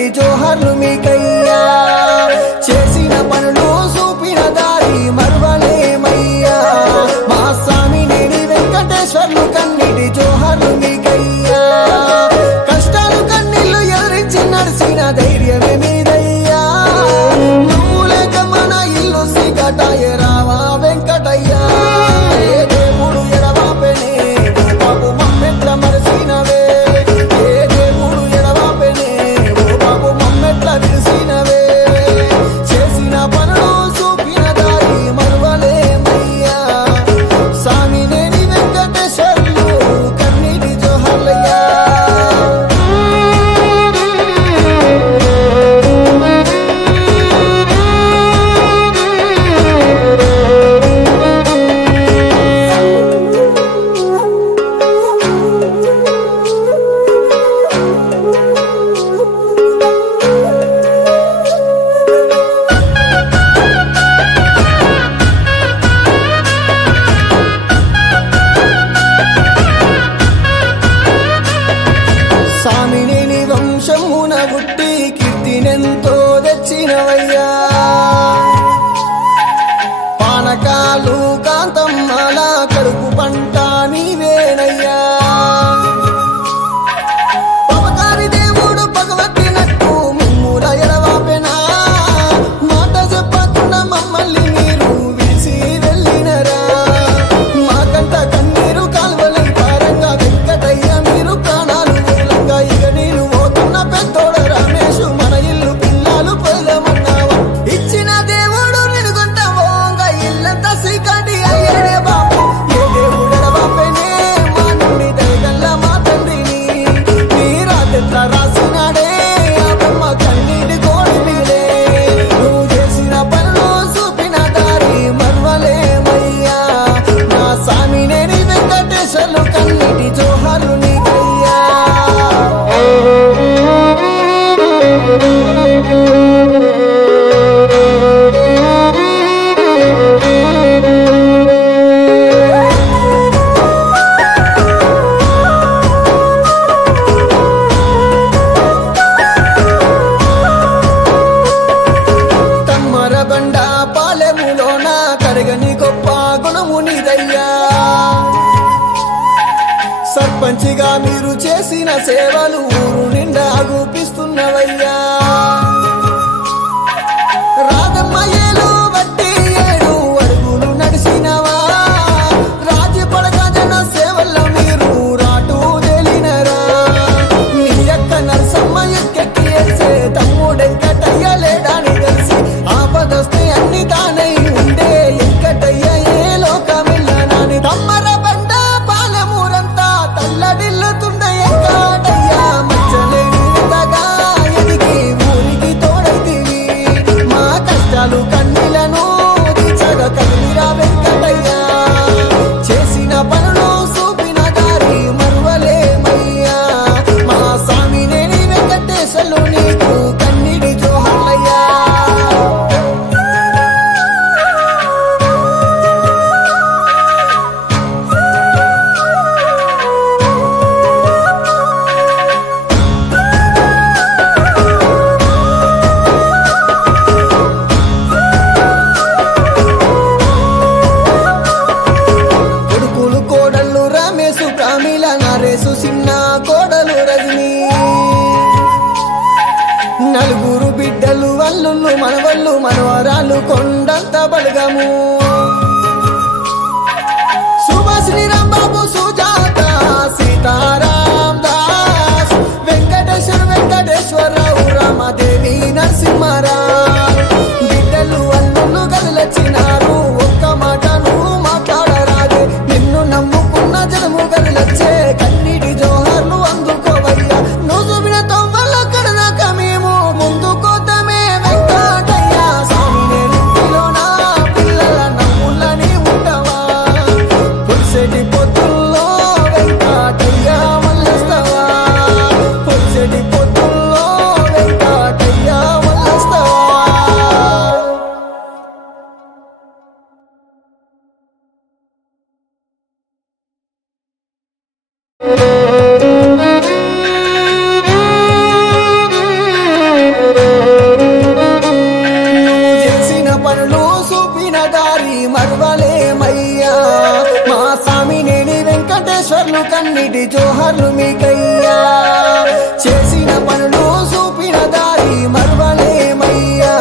కన్నీటి జోహర్లు మీకయ్యా చేసిన పనులు చూపిన దారి మరువలేమయ్యా మా స్వామి నేని వెంకటేశ్వర్లు కన్నీటి జోహర్లు మీకయ్యా కష్టాలు కన్నీళ్లు ఎదిరించి నడిచిన ధైర్యమే మీదయ్యా నువ్వు లేక మన ఇల్లు సిగటాయ రావా వెంకటయ్యా ఏ దేవుడు ఎడవాపెనే ఓ బాబు మమ్మెట్ల మరసినవే ఏ దేవుడు ఎడవాపెనే ఓ బాబు మమ్మెట్ల విరిసినవే చేసిన పనులు చూపిన దారి మరువలేమయ్యా స్వామి నేని వెంకటేశ్వర్లు కన్నీటి జోహర్లయ్యా స్వామి నేని వంశమున పుట్టి కీర్తినెంతో తెచ్చినవయ్యా పానకాలు కాంతమ్మాల కడుపు పంట నీవేనయ్యా పవకారి దేవుడు పగవట్టినట్టు ముమ్ముల ఎడవాపెనా మాట చెప్పకుండా మమ్మల్ని మీరు విడిసి వెళ్ళినరా మాకంట కన్నీరు కాల్వలై పారంగా వెంకటయ్య మీరు ప్రాణాలు మూలంగా ఇక నేను పోతున్న పెద్దోడ రమేష్ మన ఇల్లు పిల్లలు పొలమన్నావా ఇచ్చిన దేవుడు నినుకుంటావోంగా ఇల్లంతా సీకాటి అయ్యేనే బాబు ఏ దేవుడు ఎడబాపెనే మా నుండి దయగల్ల మా తండ్రిని మీరాదెట్లా రాసినాడే ఆ బొమ్మ కన్నీటి కోడి మీదే నువ్వు చేసిన పనులు చూపిన దారి మరువలేమయ్యా నా స్వామి నేని వెంకటేశ్వర్లు కన్నీటి జోహార్లు నీకయ్యా తమ్మరబండ పాలెములోన తరగని గొప్ప గుణము నీదయ్యా సర్పంచిగా మీరు చేసిన సేవలు ఊరు నిండా చూపిస్తున్నవయ్యా రాధమ్మ ఏలు బట్టి 7 అడుగులు నడిచినవా రాజ్యపడక జన సేవల్లో మీరు రాటు తేలినరా మీ యొక్క నరసమ్మ ఎక్కెక్కి వేసే తమ్ముడెంకటయ్య లేడాని తెలిసి ఆపదొస్తే అన్ని తానై ఉండే ఎంకటయ్య ఏ లోకమిల్లనాని తమ్మర బండ పాలమూరంతా తల్లడిల్లుతుండ ఎంకటయ్య మచ్చలేని విధగా ఎదిగి ఊరికి తోడైతివి మా కష్టాలు కన్నీలను తీర్చగా కదిలిరా వెంకటయ్య చేసిన పనులు చూపిన దారి మరువలేమయ్యా మా స్వామి నేని వెంకటేశ్వర్లు నీకు కన్నీటి జోహార్లయ్యా కొడుకులు కోడళ్ళు రమేశు ప్రామిల నరేసు చిన్న కోడలు రజని నలుగురు బిడ్డలు అల్లుళ్ళు మనవళ్ళు మనవరాలు కొండంత బలగము సుభాషిణి రాంబాబు సుజాత సీతారాం దాస్ వెంకటేశ్వరరావు రామదేవి నరసింహారావు బిడ్డలు అల్లుళ్ళు గదిలొచ్చినారు ఒక్క మాట నువ్వు మాట్లాడరాదే నిన్ను నమ్ముకున్న జనము గదిలొచ్చే కన్నీటి జోహార్లు అందుకోవయ్యా నువ్వు చూపిన తవ్వల కడదాకా మేము ముందుకోతమే వెంకటయ్య స్వామి నేనింటిలోన పిల్లల నవ్వులని ఉంటావా పులిసెటి పొద్దుల్లో వెంకటయ్య కన్నీటి జోహార్లు మీకయ్యా చేసిన పనులు చూపిన దారి మరువలేమయ్యా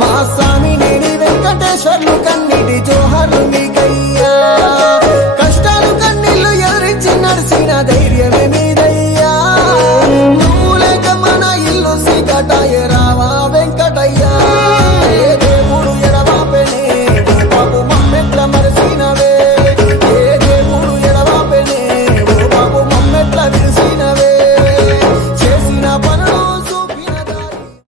మా స్వామి నేడి వెంకటేశ్వర్లు కన్నీటి జోహార్లు మీకయ్యా కష్టాలు కన్నీళ్లు ఎదిరించి నడిచిన ధైర్యమే మీదయ్యా నువ్వు లేక మన ఇల్లు సిగటాయరా